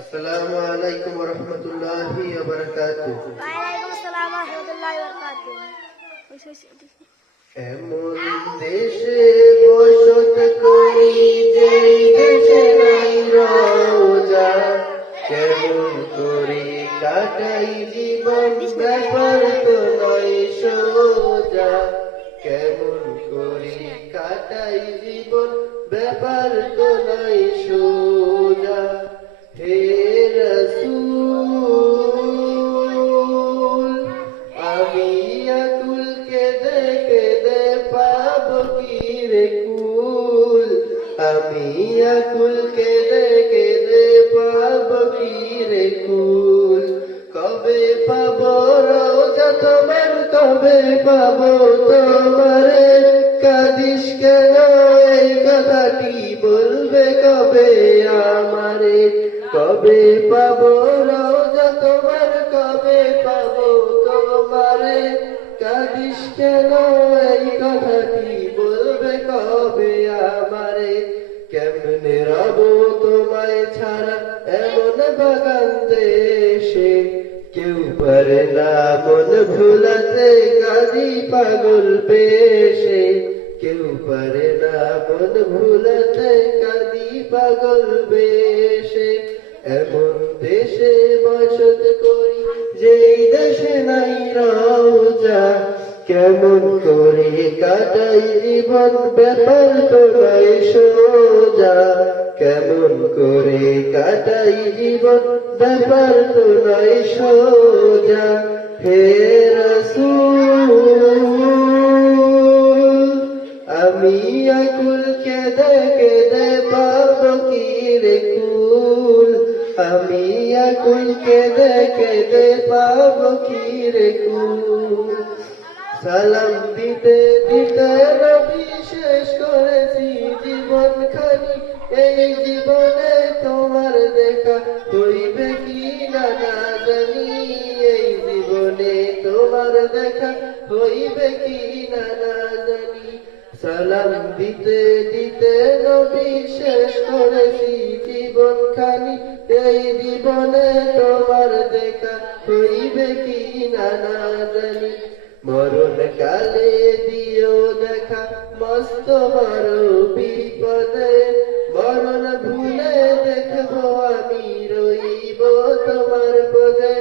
আসসালামু আলাইকুম ওয়া রাহমাতুল্লাহি ওয়া বারাকাতুহু। ওয়ালাইকুম আসসালাম ওয়া রাহমাতুল্লাহি ওয়া বারাকাতুহু। এমন দেশে বসত করি যেই দেশে নাই রোজা, কেমন করে কাটাই জীবন ব্যাপার তো নয় সোজা, কেমন করে কাটাই জীবন ব্যাপার তো নয় সোজা। হে রাসূল, আমি আকুল কেঁদে কেঁদে পাবো কি রে কুল, আমি আকুল কেঁদে কেঁদে পাবো কি রে কুল। কবে পাবো রোজা তোমার, কবে পাবো তোমারে, কাঁদিস কেন এই কথাটি বলবে কবে আমারে। কবে পাবো রোজা তোমার, কবে পাবো তোমারে, কাঁদিস কেন এই কথাটি বলবে কবে আমারে। কেমনে রব তোমায় ছাড়া এমন বাগান দেশে, কেউ পারে না মন ভুলাতে কাঁদি পাগল বেশে, কেউ পারে না মন ভুলাতে কাঁদি পাগল বেশে। এমন দেশে বসত করি যেই দেশে নাই রোজা, কেমন করে কাটাই জীবন ব্যাপার তো নয় সোজা, কেমন করে কাটাই জীবন ব্যাপার তো নয় সোজা। হে রাসূল, আমি আকুল কেঁদে কেঁদে পাবো কি রে কুল, আমি আকুল কেঁদে কেঁদে পাবো কি রে কুল। সালাম দিতে দিতে নবী শেষ করেছি জীবন খানি, এই জীবনে তোমার দেখা হইবে কি না না জানি, এই জীবনে তোমার দেখা হইবে কি না না জানি। সালাম দিতে দিতে নবী শেষ করেছি জীবন খানি, এই জীবনে তোমার দেখা হইবে কি না না জানি। মরণ কালে দিও দেখা মস্ত বড় বিপদে, মরণ ভুলে দেখবো আমি রইব তোমার পদে।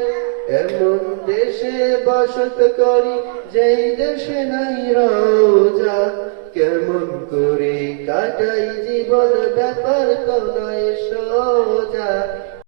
এমন দেশে বসত করি যেই দেশে নাই রোজা, কেমন করে কাটাই জীবন ব্যাপার তো নয় সোজা,